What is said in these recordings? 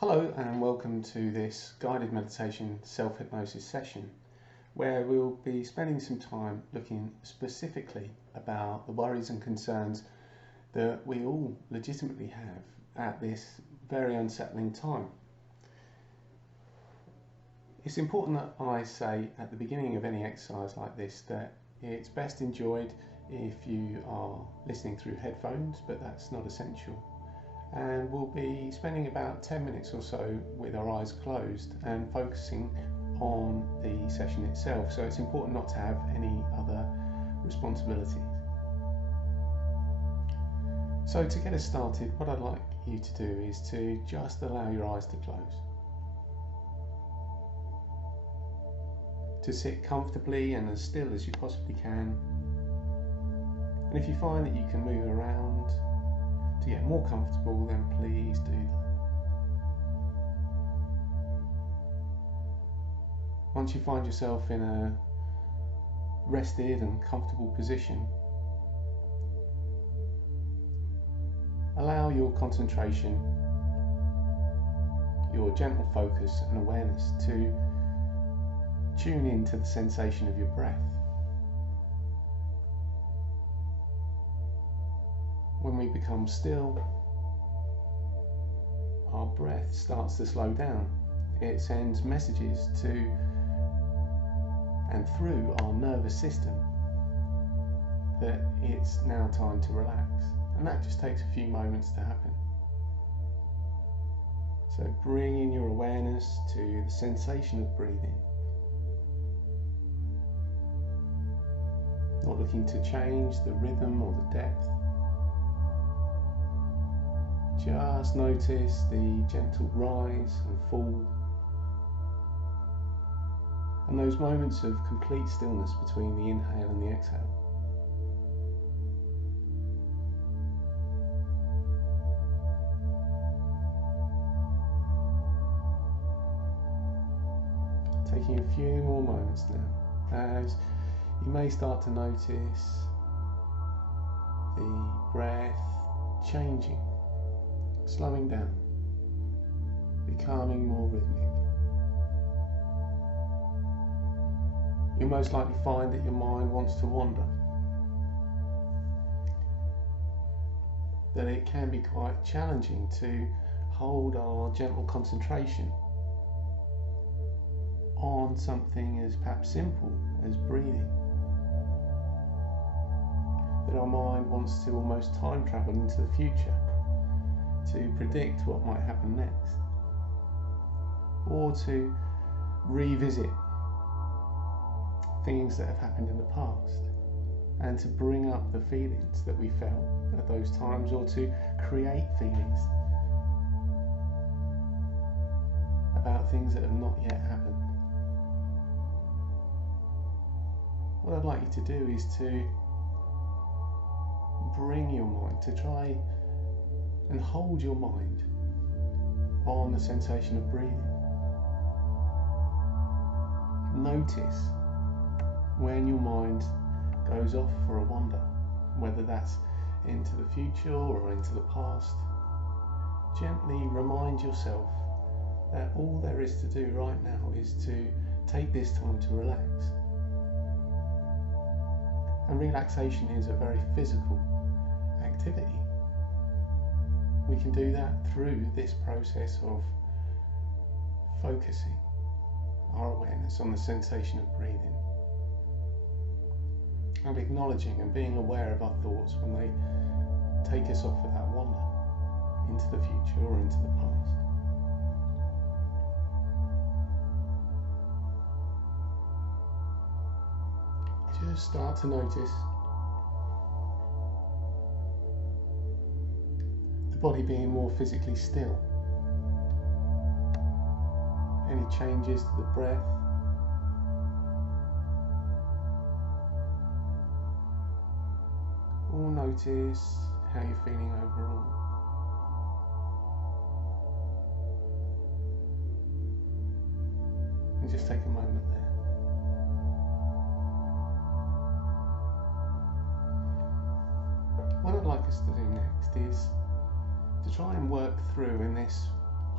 Hello and welcome to this guided meditation self-hypnosis session where we'll be spending some time looking specifically about the worries and concerns that we all legitimately have at this very unsettling time. It's important that I say at the beginning of any exercise like this that it's best enjoyed if you are listening through headphones, but that's not essential. And we'll be spending about 10 minutes or so with our eyes closed and focusing on the session itself, so it's important not to have any other responsibilities. So to get us started, what I'd like you to do is to just allow your eyes to close, to sit comfortably and as still as you possibly can, and if you find that you can move around to get more comfortable, then please do that. Once you find yourself in a rested and comfortable position, allow your concentration, your gentle focus and awareness to tune into the sensation of your breath. When we become still, our breath starts to slow down. It sends messages to and through our nervous system that it's now time to relax. And that just takes a few moments to happen. So bringing your awareness to the sensation of breathing. Not looking to change the rhythm or the depth. Just notice the gentle rise and fall, and those moments of complete stillness between the inhale and the exhale. Taking a few more moments now, as you may start to notice the breath changing, slowing down, becoming more rhythmic. You'll most likely find that your mind wants to wander, that it can be quite challenging to hold our gentle concentration on something as perhaps simple as breathing, that our mind wants to almost time travel into the future to predict what might happen next, or to revisit things that have happened in the past and to bring up the feelings that we felt at those times, or to create feelings about things that have not yet happened. What I'd like you to do is to bring your mind to try and hold your mind on the sensation of breathing. Notice when your mind goes off for a wander, whether that's into the future or into the past. Gently remind yourself that all there is to do right now is to take this time to relax. And relaxation is a very physical activity. We can do that through this process of focusing our awareness on the sensation of breathing and acknowledging and being aware of our thoughts when they take us off for that wander into the future or into the past. Just start to notice the body being more physically still. Any changes to the breath, or notice how you're feeling overall. And just take a moment there. What I'd like us to do next is to try and work through in this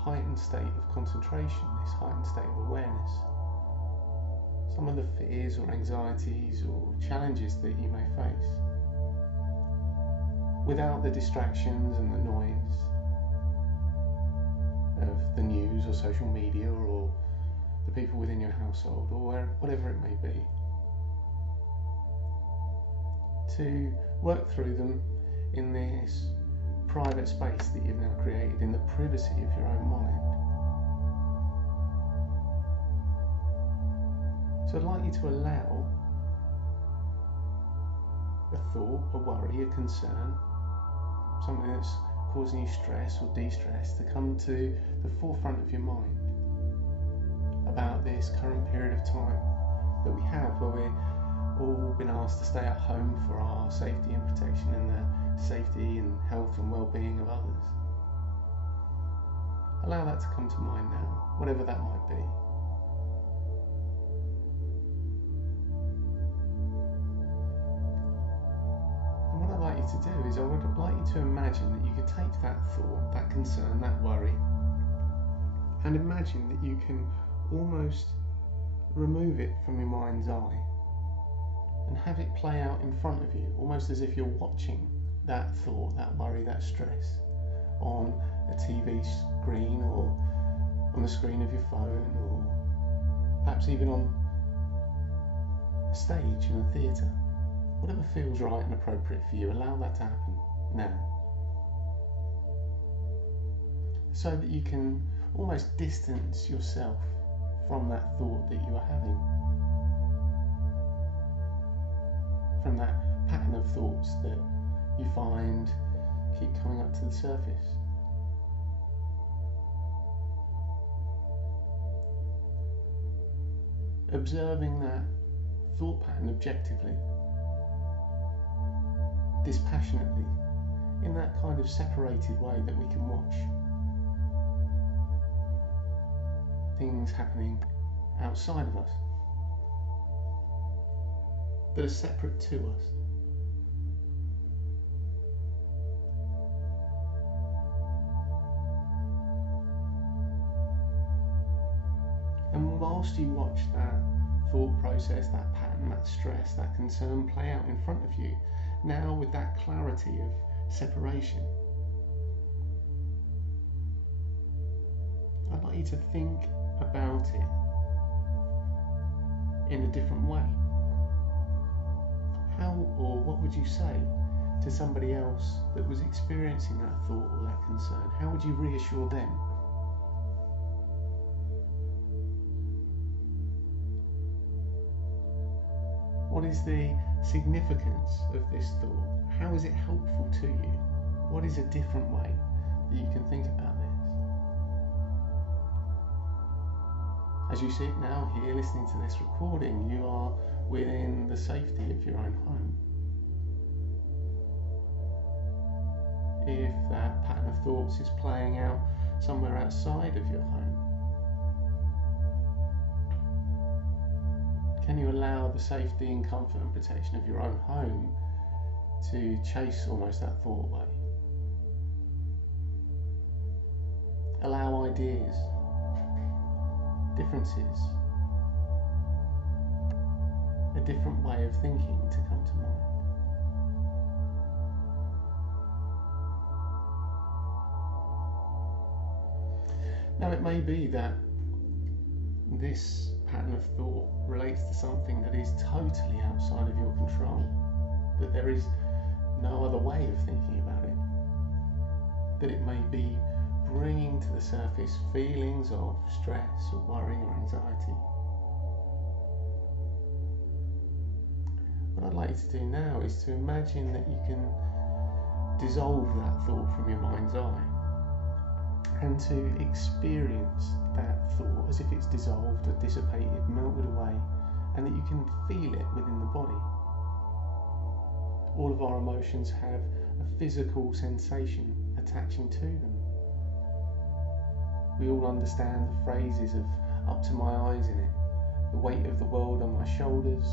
heightened state of concentration, this heightened state of awareness. Some of the fears or anxieties or challenges that you may face, without the distractions and the noise of the news or social media or the people within your household or whatever it may be. To work through them in this private space that you've now created, in the privacy of your own mind. So I'd like you to allow a thought, a worry, a concern, something that's causing you stress or de-stress to come to the forefront of your mind about this current period of time that we have, where we're all been asked to stay at home for our safety and protection and the safety and health and well-being of others. Allow that to come to mind now, whatever that might be. And what I'd like you to do is I would like you to imagine that you could take that thought, that concern, that worry, and imagine that you can almost remove it from your mind's eye and have it play out in front of you, almost as if you're watching that thought, that worry, that stress on a TV screen or on the screen of your phone, or perhaps even on a stage in a theatre. Whatever feels right and appropriate for you, allow that to happen now, so that you can almost distance yourself from that thought that you are having, from that pattern of thoughts that you find keep coming up to the surface. Observing that thought pattern objectively, dispassionately, in that kind of separated way that we can watch things happening outside of us that are separate to us. And whilst you watch that thought process, that pattern, that stress, that concern play out in front of you, now with that clarity of separation, I'd like you to think about it in a different way. How or what would you say to somebody else that was experiencing that thought or that concern? How would you reassure them? What is the significance of this thought? How is it helpful to you? What is a different way that you can think about this? As you sit now here listening to this recording, you are within the safety of your own home. If that pattern of thoughts is playing out somewhere outside of your home, can you allow the safety and comfort and protection of your own home to chase almost that thought away? Allow ideas, differences, a different way of thinking to come to mind. Now it may be that this pattern of thought relates to something that is totally outside of your control, that there is no other way of thinking about it, that it may be bringing to the surface feelings of stress or worry or anxiety. What I'd like you to do now is to imagine that you can dissolve that thought from your mind's eye and to experience that thought as if it's dissolved or dissipated, melted away, and that you can feel it within the body. All of our emotions have a physical sensation attaching to them. We all understand the phrases of "up to my eyes in it," the weight of the world on my shoulders,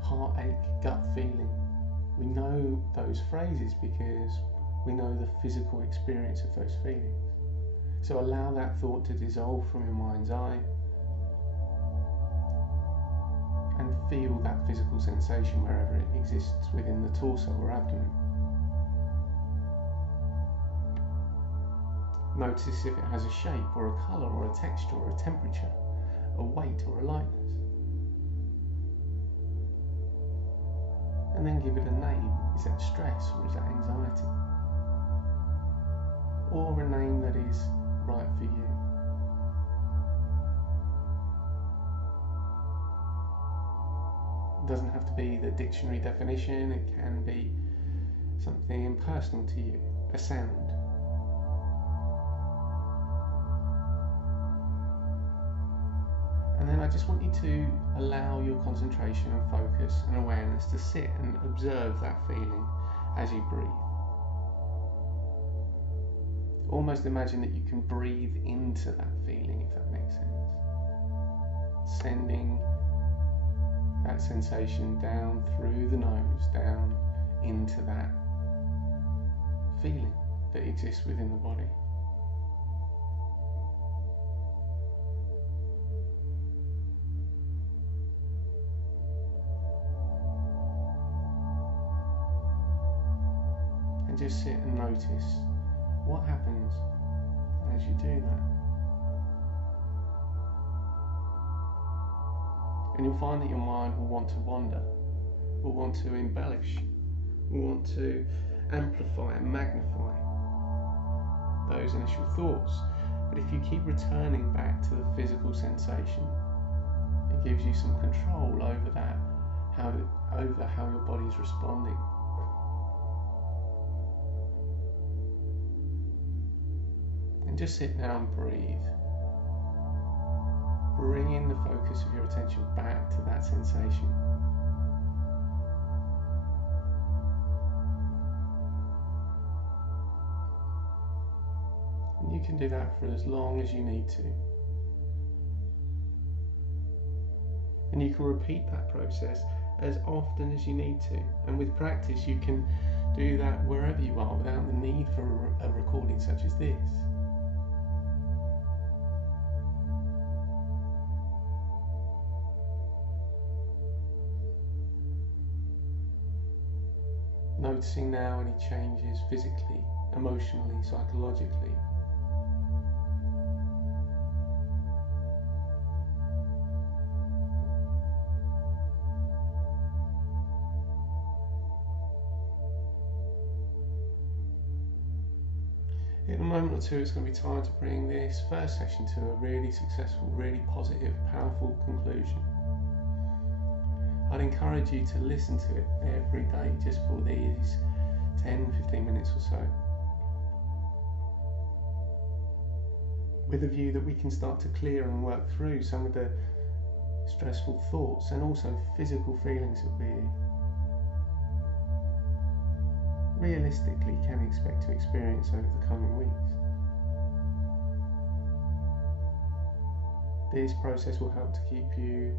heartache, gut feeling. We know those phrases because we know the physical experience of those feelings. So allow that thought to dissolve from your mind's eye and feel that physical sensation wherever it exists within the torso or abdomen. Notice if it has a shape or a colour or a texture or a temperature, a weight or a lightness. And then give it a name. Is that stress or is that anxiety? Or a name that is right for you. It doesn't have to be the dictionary definition, it can be something impersonal to you, a sound. And then I just want you to allow your concentration and focus and awareness to sit and observe that feeling as you breathe. Almost imagine that you can breathe into that feeling, if that makes sense. Sending that sensation down through the nose, down into that feeling that exists within the body. And just sit and notice what happens as you do that. And you'll find that your mind will want to wander, will want to embellish, will want to amplify and magnify those initial thoughts. But if you keep returning back to the physical sensation, it gives you some control over that, over how your body's responding. And just sit now and breathe. Bringing the focus of your attention back to that sensation. And you can do that for as long as you need to. And you can repeat that process as often as you need to. And with practice, you can do that wherever you are without the need for a recording such as this. Noticing now any changes physically, emotionally, psychologically. In a moment or two, it's going to be time to bring this first session to a really successful, really positive, powerful conclusion. I'd encourage you to listen to it every day just for these 10-15 minutes or so, with a view that we can start to clear and work through some of the stressful thoughts and also physical feelings that we realistically can expect to experience over the coming weeks. This process will help to keep you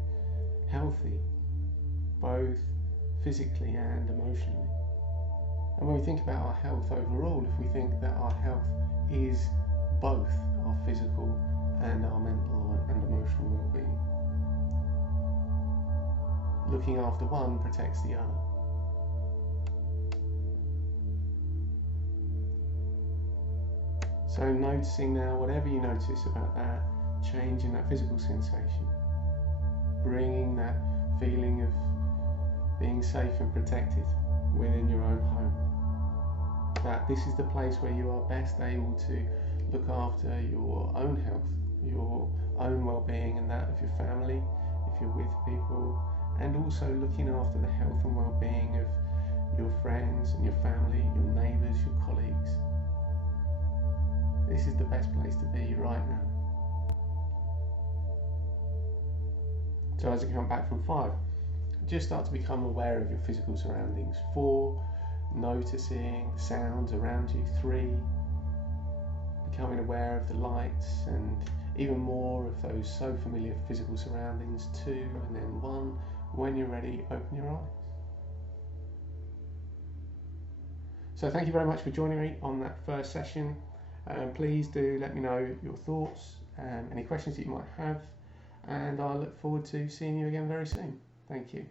healthy, both physically and emotionally. And when we think about our health overall, if we think that our health is both our physical and our mental and emotional well-being, looking after one protects the other. So noticing now whatever you notice about that change in that physical sensation, bringing that feeling of being safe and protected within your own home. That this is the place where you are best able to look after your own health, your own well-being and that of your family, if you're with people, and also looking after the health and well-being of your friends and your family, your neighbours, your colleagues. This is the best place to be right now. So as you count back from 5, just start to become aware of your physical surroundings. 4, noticing the sounds around you. 3, becoming aware of the lights and even more of those so familiar physical surroundings. 2, and then 1. When you're ready, open your eyes. So thank you very much for joining me on that first session. Please do let me know your thoughts and any questions that you might have, and I look forward to seeing you again very soon. Thank you.